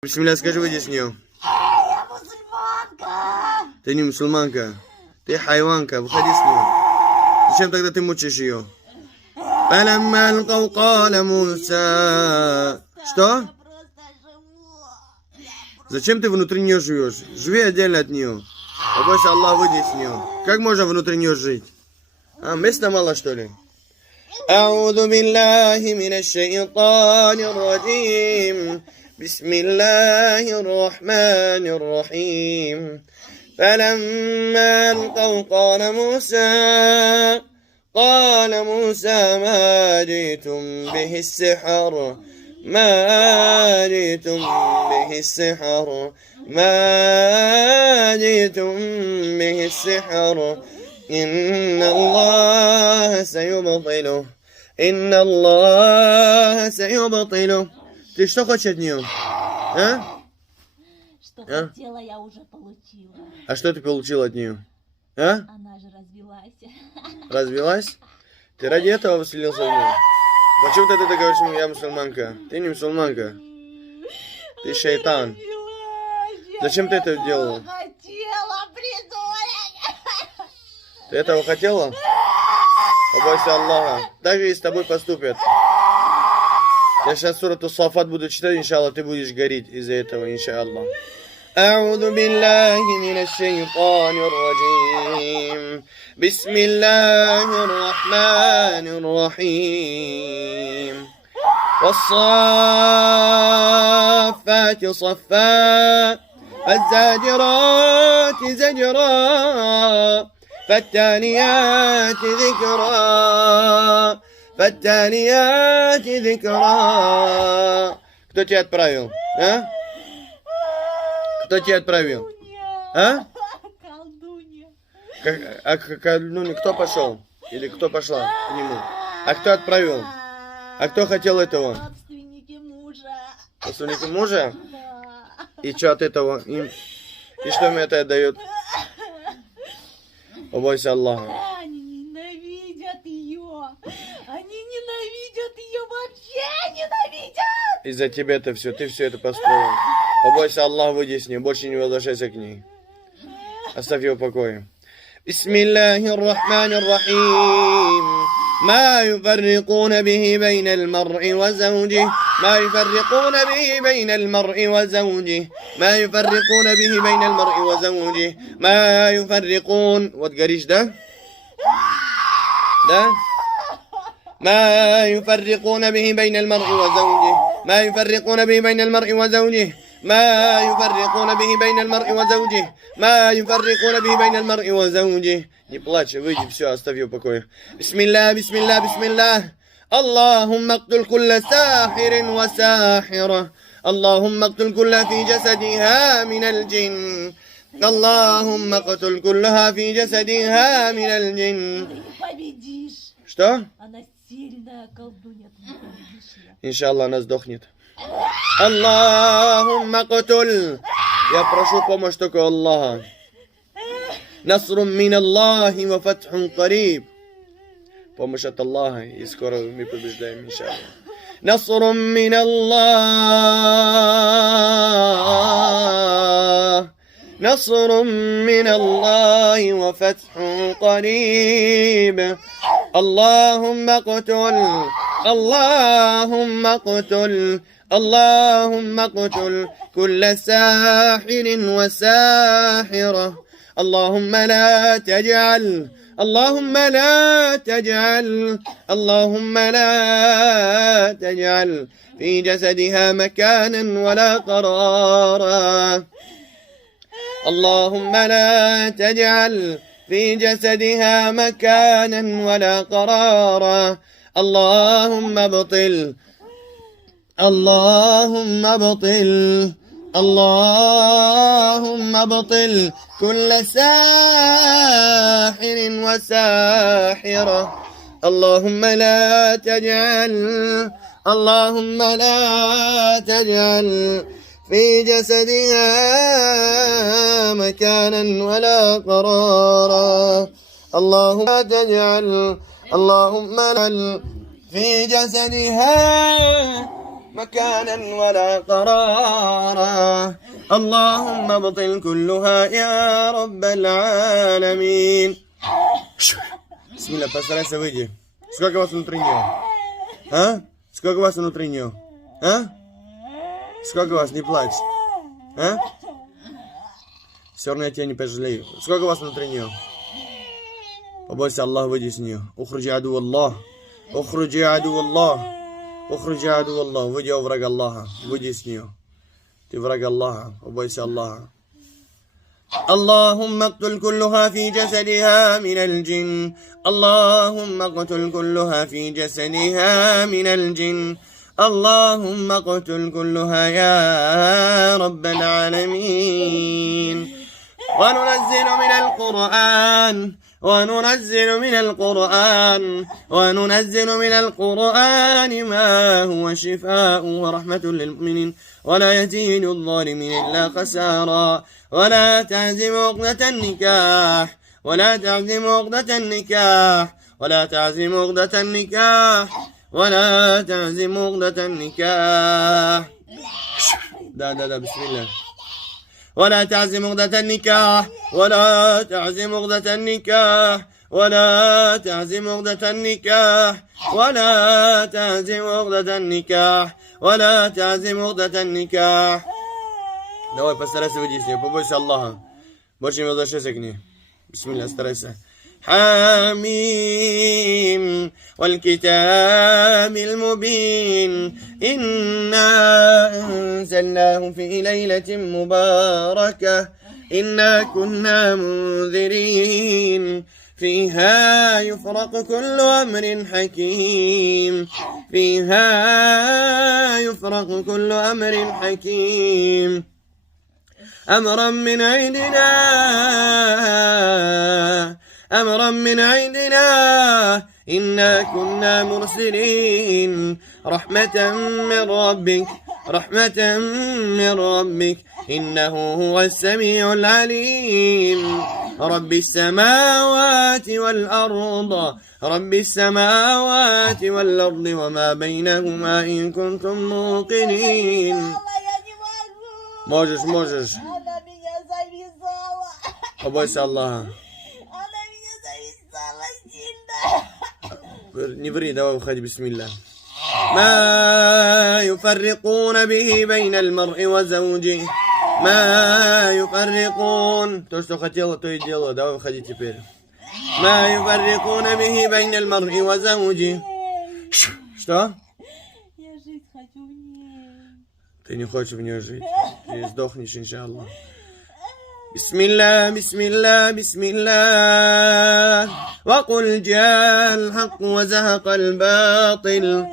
Бисмилля, скажи, выйди с нее. Я мусульманка. Ты не мусульманка. Ты хайванка, выходи с нее. Зачем тогда ты мучаешь ее? فلما ألقوا قال موسى. Что? Я просто живу. Зачем ты внутри нее живешь? Живи отдельно от нее. Побойся Аллах, выйди с нее. Как можно внутри нее жить? А, места мало, что ли? أعوذ بالله من الشيطان الرجيم بسم الله الرحمن الرحيم فلما ألقوا قال موسى ما جئتم به السحر ما جئتم به السحر ما جئتم به السحر إن الله سيبطله إن الله سيبطله. Ты что хочешь от нее? А? Что хотела, я уже получила. А что ты получил от нее? А? Она же развелась. Развелась? Ты ради этого вселился в нее? Почему ты говоришь мне, я мусульманка? Ты не мусульманка. Ты шайтан. Зачем ты это делала? Хотела придурить. Ты этого хотела? Побойся Аллаха. Так же и с тобой поступят. Я сейчас сурату Сафат буду читать, иншаллах, ты будешь гореть из-за этого, иншаллах. أعوذ بالله من الشيطان الرجيم بسم الله الرحمن الرحيم والصافات صفا فالزاجرات زجرا فالتاليات ذكرا. Кто тебя отправил? А? Кто тебя отправил? А? Колдунья. Колдунья, кто пошел? Или кто пошла к нему? А кто отправил? А кто хотел этого? Родственники мужа. Родственники мужа? Да. И что от этого им? И что мне это дает? Побойся Аллаха. Они ненавидят ее. Они ненавидят ее, вообще ненавидят. Из-за тебя это все, ты все это построил. Побойся Аллаха, выйди с ней, больше не возвращайся к ней. Оставь ее в покое. Бисмиллахи рахмани рахим. ما يفرقون به بين المرء وزوجه ما يفرقون به بين المرء وزوجه ما يفرقون به بين المرء وزوجه ما يفرقون. وتقريش ده ما يفرقون به بين المرء وزوجه ما يفرقون به بين المرء وزوجه ما يفرقون به بين المرء وزوجه ما يفرقون به بين المرء وزوجه. Не плачь, выйди, все, оставь ее в покое. Бисмилля, бисмилля, бисмилля. اللهم اقتل كل ساحر وساحرة اللهم اقتل كل في جسدها من الجن اللهم اقتل كلها في جسدها من الجن. Ты не победишь. Что? Она сильная колдунья, ты не победишь ее. Иншаллах, она сдохнет. Аллахумма кутуль. Я прошу помощь только Аллаха. Насрун мин Аллахи ва фатхун кариб. Помощь от Аллаха, и скоро мы побеждаем, иншаллах. Насрун мин Аллах. نصر من الله وفتح قريب. اللهم اقتل كل ساحر وساحرة. اللهم لا تجعل في جسدها مكانا ولا قرارا. اللهم لا تجعل في جسدها مكانا ولا قرارا. اللهم ابطل كل ساحر وساحرة. اللهم لا تجعل في جسدها مكانا ولا قرارا. اللهم لا تجعل في جسدها مكانا ولا قرارا. اللهم ابطل كلها يا رب العالمين. بسم الله, постарайся выйди. Сколько вас внутри нее? А? Сколько вас внутри нее? А? Сколько вас? Не плачь. А? Все равно я тебя не пожалею. Сколько вас внутри нее? Побойся Аллаха, выйди с нее. Ухруджи аду Аллах. Ухруджи аду Аллах. Ухруджи аду Аллах. Выйди, о враг Аллаха. Выйди с нее. Ты враг Аллаха. Побойся Аллаха. اللهم اقتل كلها في جسدها من الجن. اللهم اقتل كلها في جسدها من الجن. اللهم اقتل كلها يا رب العالمين. وننزل من القرآن ما هو شفاء ورحمة للمؤمنين ولا يزيد الظالمين إلا خسارا. ولا تعزم عقدة النكاح. ولا تعزم عقدة النكاح. ولا تعزم عقدة النكاح. ولا تعزم عقدة النكاح. بسم الله. ولا تعزم عقدة النكاح. ولا تعزم عقدة النكاح. ولا تعزم عقدة النكاح. ولا تعزم عقدة النكاح. ولا تعزم عقدة النكاح. Давай, постарайся выйти с нее, побойся Аллаха. Больше не возвращайся к ней. Бисмилля, старайся. حميم والكتاب المبين إنا أنزلناه في ليلة مباركة إنا كنا منذرين فيها يفرق كل أمر حكيم. فيها يفرق كل أمر حكيم. أمرا من عندنا إنا كنا مرسلين رحمة من ربك إنه هو السميع العليم. رب السماوات والأرض وما بينهما إن كنتم موقنين. Можешь. Она меня завязала. Побойся Аллаха. Она меня завязала сильно. Не ври, давай выходи, бисмилля. ما يفرقون به بين المرء وزوجه. ما يفرقون. То, что хотела, то и делала. Давай выходи теперь. ما يفرقون به بين المرء وزوجه. Что? Я жить хочу в ней. Ты не хочешь в нее жить. Ты сдохнешь, иншаллах. بسم الله وقل جاء الحق وزهق الباطل.